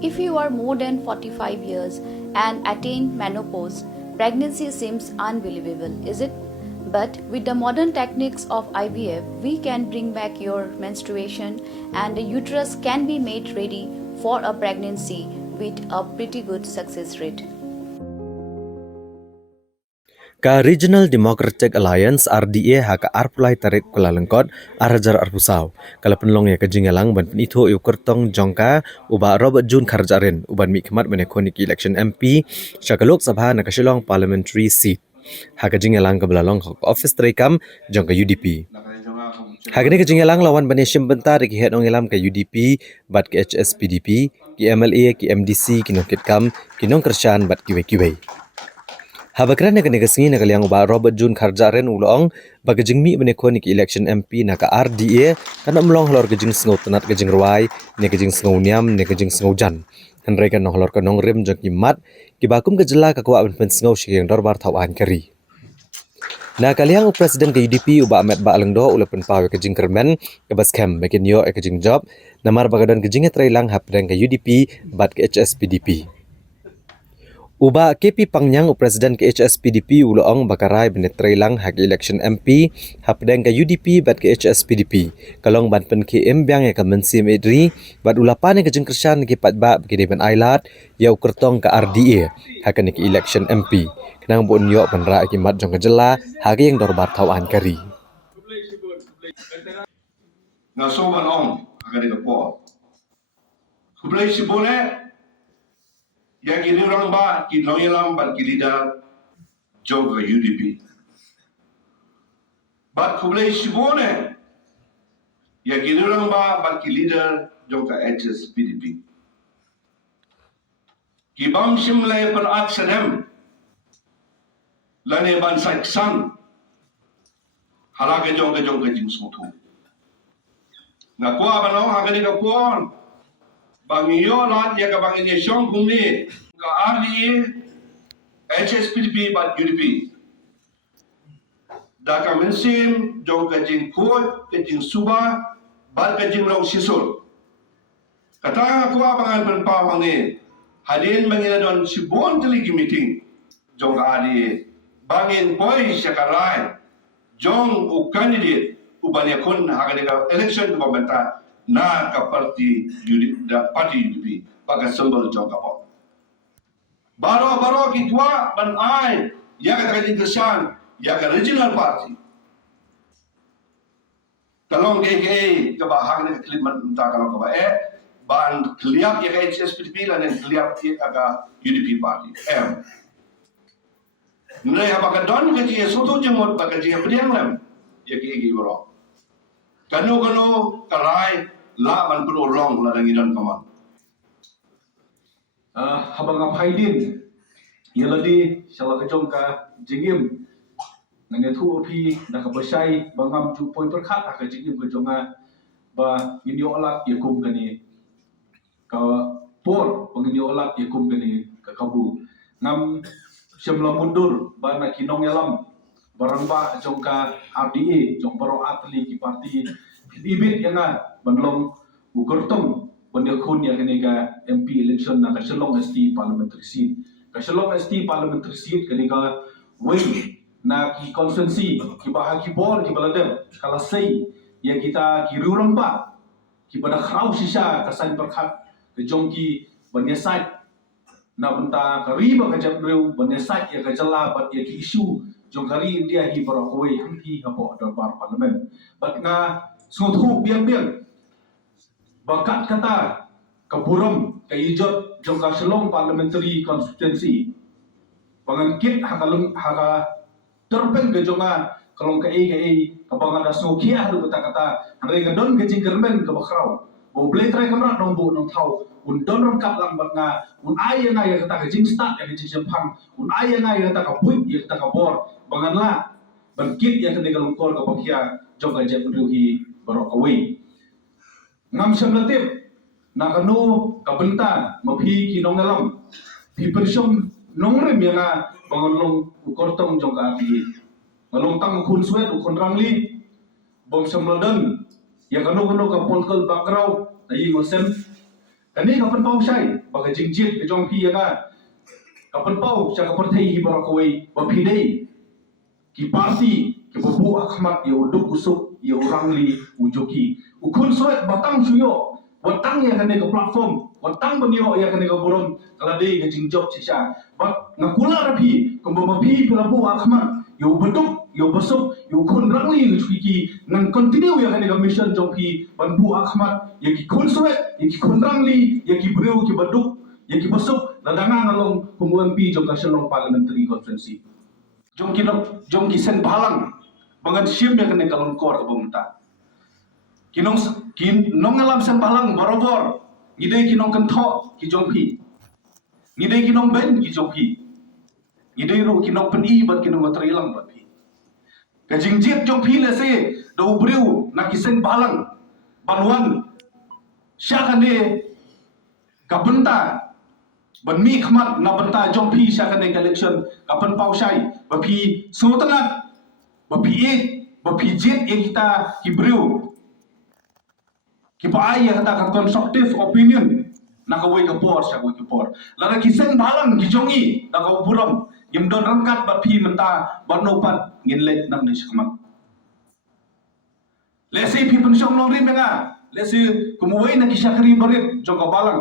If you are more than 45 years and attain menopause, pregnancy seems unbelievable, is it? But with the modern techniques of IVF, we can bring back your menstruation and the uterus can be made ready for a pregnancy with a pretty good success rate. Ka Regional Democratic Alliance RDA haka arpulai tarik kula lengkot arajar arpusau. Kala penlong ya kejingalang ban penito yu kertong jongka uba Robert June Karjarin uban mikmat menekonik election MP syakalok sabha na kasilong parliamentary seat. Haka jingalang kebelalong hok office terekam jongka UDP. Hagani kejingalang lawan bani bentar ki het nongilam ke UDP bat ke HSPDP ki MLA ki MDC ki nongkitkam ki nongkersyan bat ki wei. Habakran na kanigasngi na kaliang uba Robert June Karjaren ulong bagajingmi menekonik election MP na ka RDA kana mlong halor gajing sngau tanat gajing ruai ne gajing sngau niam ne gajing sngau jan hanrai kan halor kanong rim jang kimat kibakum gajela ka kwa ben sngau shigeng dorbar thawan kari na kaliang presiden ke UDP uba Ahmed Ba Alengdo ulapen pawe gajing kermen ke baskem makin yo e gajing job namar bagadan gajing trailang hapdang ke UDP bat ke HSPDP Uba KP Pangyang Presiden ke HSPDP uloong bakarai benetrai lang hak election MP hapdeng ke UDP bat ke HSPDP kalong ban pen ke embyang ya kemensi medri bat ulapan ke jengkersan ke patba begini ben ailat ya ukertong ke RDA hak ke election MP kenang bon yo benra akimat jong kejela hak yang dorbar tawan kari na so ban on agak dekat po kublai sibone yang ini orang ba ki loyalam ban ki leader jog UDP bat kublai sibone yang ini orang ba ban ki leader jog HSPDP ki bam simlai per aksanem lane ban saksan halaga jong jing sutu na kwa ba no hagani ka pon Bangiyo lahat ya ka banginyasyon kumi ka RDA, HSPDP bat UDP. Da ka mensim jong kajing kuot, kajing suba, bat kajing long sisul. Kata ko abangan berpawang ni, hadin mangina don sibon teligi meeting jong ka RDA. Bangin poy siya karay, jong u candidate ubanyakon hakanika election komentar. Na ka parti UDP pakai sembel jong kapok. Baro kitwa ban ai ya kata kajing kesan ya ka regional party. Kalong KKA ke bahang ni klimat entah kalau ke ban kliap ya ka HSPDP lan kliap ya ka UDP party. Nilai apa ka don ka ji soto jemot ba ka ji priang lam ya ki bro. Kanu karai laban penolong ladang idan kaman. Habang haidin yaladi salah kejong ka jingim ngane thu opi na ka basai bangam ju poi perkhat ka jingim kejonga ba ngini olak yakum kani ka por ngini olak yakum kani ka kabu ngam semla mundur ba na kinong yalam barang ba jong ka RDA jong baro atli ki parti ibit yana banlong ukurtong benda kun yang kena MP election na kasalong ST parliamentary seat kasalong ST parliamentary seat kena wing na ki constituency ki bahagi bor ki balada kala sei yang kita ki rurang ba ki pada khrau sisa kasan perkhat ke jongki benda site na benta kariba ka jabru benda site ya ka jala bat ya ki isu jong kari India hi barakoi hamti hapo darbar parliament bat nga sungtu biang bakat kata kaburam kaijot jong kaselong parliamentary constituency pangangkit haka terpen ke jonga kalong ka kabangan da sokia du kata hare gadon ke jinggermen ke bakrau bo blay try kamera nong bu nong thau un don ron kap lang bat nga un ay nga ya kata ke jing start ya ke jing phang un ay nga ya kata ka puit ya kata ka bor bangan la bangkit ya ke kalong kor ka bakia jong ka jet ruhi barok away ngam semlatif nakanu kabenta mapi kinong alam pi persom nongrem yang bangon long ukortong jong ka api ngalong tang kun suet ukon rangli bom semladan yang kanu ka political background ayi ngosem Kani kapan pau syai baga jingjit ke jong pi yanga kapan pau cha kapan thei hi barakoi ba phidei ki parti ki babu akhmat yo duk usuk yo rangli ujoki ukun soet batang suyo batang ya kane ke platform batang banyo ya kane ke borom kala dei ke jingjob sisa bat ngakula rapi ko mapi pelabu akhmat yo beduk yo besuk yo kun rangli ujoki nang continue ya kane ke mission joki banbu akhmat ya ki kun soet ya ki kun rangli ya ki breu ki beduk ya ki besuk ladangan along pumuan pi jok national parliamentary conference jom ki sen balang bangan sim ya kene kalon kor ke pemerintah kinong alam sen balang borobor ngide kinong kentok ki jong pi ngide kinong ben ki jong pi ngide ru kinong peni bat kinong trilang bat pi kajing jip jong pi le se do breu na ki sen balang banwan syakane kabenta ban mi khmat na banta jong pi syakane election kapan pau syai ba pi sotanat ba pi jet e kita ki breu ki pa ai kata ka constructive opinion na ka wei ka por sya wei ka por la ki sen balang ki jongi na ka buram yim don rangkat ba pi menta ba no pat ngin let nam ni khmat le si pi pen syong long rin nga le si kumwei na ki syakri barit jong ka balang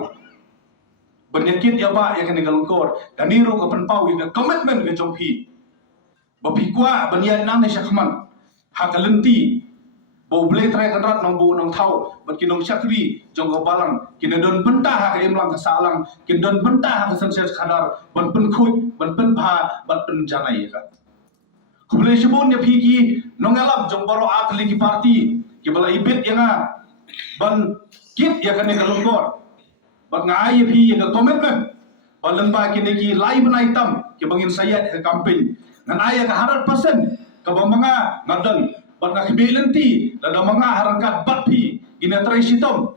banyakit ya ba ya kene galungkor kaniro ka penpau ya commitment ke jong pi ba pi kwa banyan nang ni syakman ha kalenti bo ble trai kanrat nang bo nang thau bat kinong syakri jong ka balang kin don benta ha ka imlang ka salang kin don benta ha ka sanses khadar ban pen khut ban pen pha ban pen janai ka khule shibun ya pi ki nong alap jong baro atli ki parti ki bala ibit ya nga ban kit ya kene galungkor bat ngai pi ya commitment balang ba kini ki lai banai tam ki bangin sayat ke campaign ngan aya ka 100% ka bamanga ngadal bat ka kibilenti la mga harangkat bat pi gina trai sitom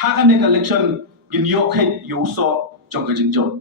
ha ka ne election gin yok het yo so jong ka jingjom